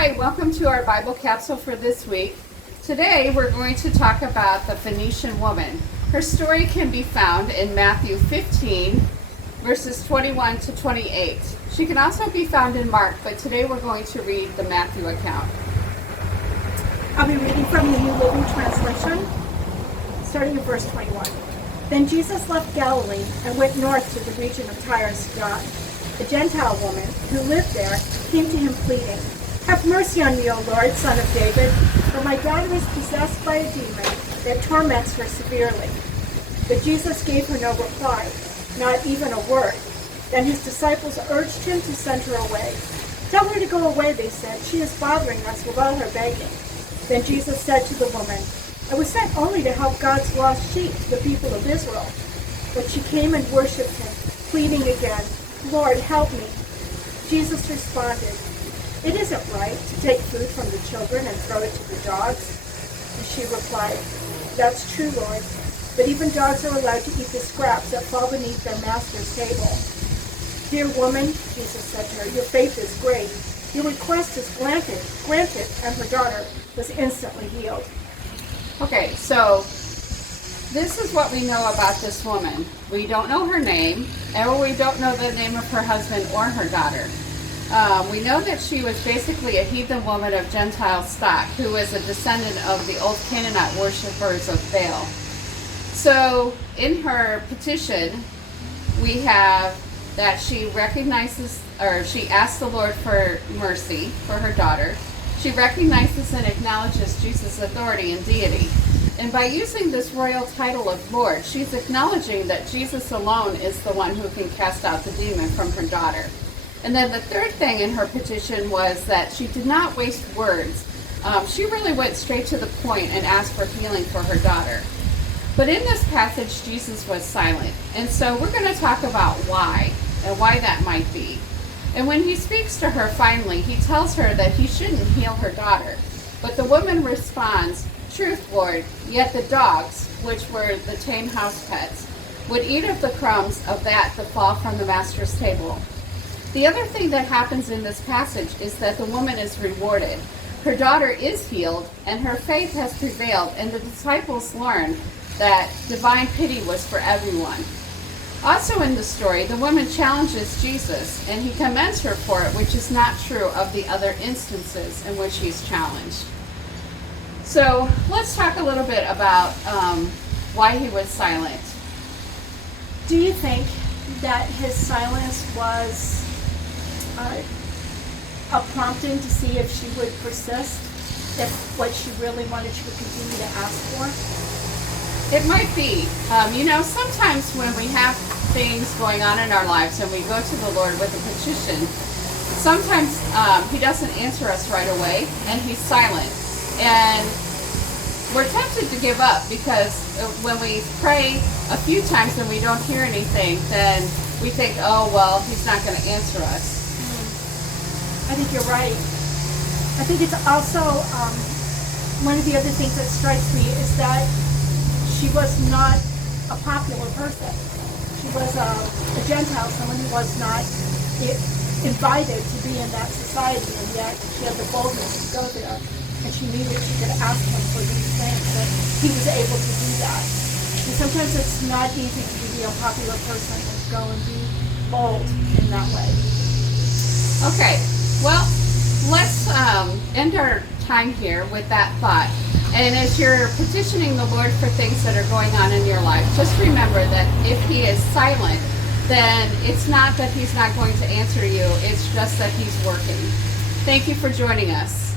Hi, welcome to our Bible Capsule for this week. Today we're going to talk about the Phoenician woman. Her story can be found in Matthew 15, verses 21 to 28. She can also be found in Mark, but today we're going to read the Matthew account. I'll be reading from the New Living Translation, starting in verse 21. Then Jesus left Galilee and went north to the region of Tyre and Sidon. A Gentile woman who lived there came to him pleading, "Have mercy on me, O Lord, son of David, for my daughter is possessed by a demon that torments her severely." But Jesus gave her no reply, not even a word. Then his disciples urged him to send her away. "Tell her to go away," they said. "She is bothering us with all her begging." Then Jesus said to the woman, "I was sent only to help God's lost sheep, the people of Israel." But she came and worshipped him, pleading again, "Lord, help me." Jesus responded, "It isn't right to take food from the children and throw it to the dogs." And she replied, "That's true, Lord, but even dogs are allowed to eat the scraps that fall beneath their master's table." "Dear woman," Jesus said to her, "your faith is great. Your request is granted, and her daughter was instantly healed." Okay, so this is what we know about this woman. We don't know her name, or we don't know the name of her husband or her daughter. We know that she was basically a heathen woman of Gentile stock who was a descendant of the old Canaanite worshippers of Baal. So in her petition, we have that she recognizes, or she asks the Lord for mercy for her daughter. She recognizes and acknowledges Jesus' authority and deity. And by using this royal title of Lord, she's acknowledging that Jesus alone is the one who can cast out the demon from her daughter. And then the third thing in her petition was that she did not waste words. She really went straight to the point and asked for healing for her daughter. But in this passage, Jesus was silent. And so we're going to talk about why and why that might be. And when he speaks to her finally, he tells her that he shouldn't heal her daughter. But the woman responds, "Truth, Lord, yet the dogs, which were the tame house pets, would eat of the crumbs of that fall from the master's table." The other thing that happens in this passage is that the woman is rewarded. Her daughter is healed, and her faith has prevailed, and the disciples learn that divine pity was for everyone. Also in the story, the woman challenges Jesus, and he commends her for it, which is not true of the other instances in which he's challenged. So let's talk a little bit about why he was silent. Do you think that his silence was a prompting to see if she would persist, if what she really wanted she would continue to ask for? It might be. Sometimes when we have things going on in our lives and we go to the Lord with a petition, sometimes he doesn't answer us right away and he's silent. And we're tempted to give up because when we pray a few times and we don't hear anything, then we think, oh, well, he's not going to answer us. I think you're right. I think it's also one of the other things that strikes me is that she was not a popular person. She was a Gentile, someone who was not invited to be in that society, and yet she had the boldness to go there. And she knew that she could ask him for these things, that he was able to do that. And sometimes it's not easy to be a popular person and go and be bold in that way. Okay, well, let's end our time here with that thought. And as you're petitioning the Lord for things that are going on in your life, just remember that if he is silent, then it's not that he's not going to answer you, it's just that he's working. Thank you for joining us.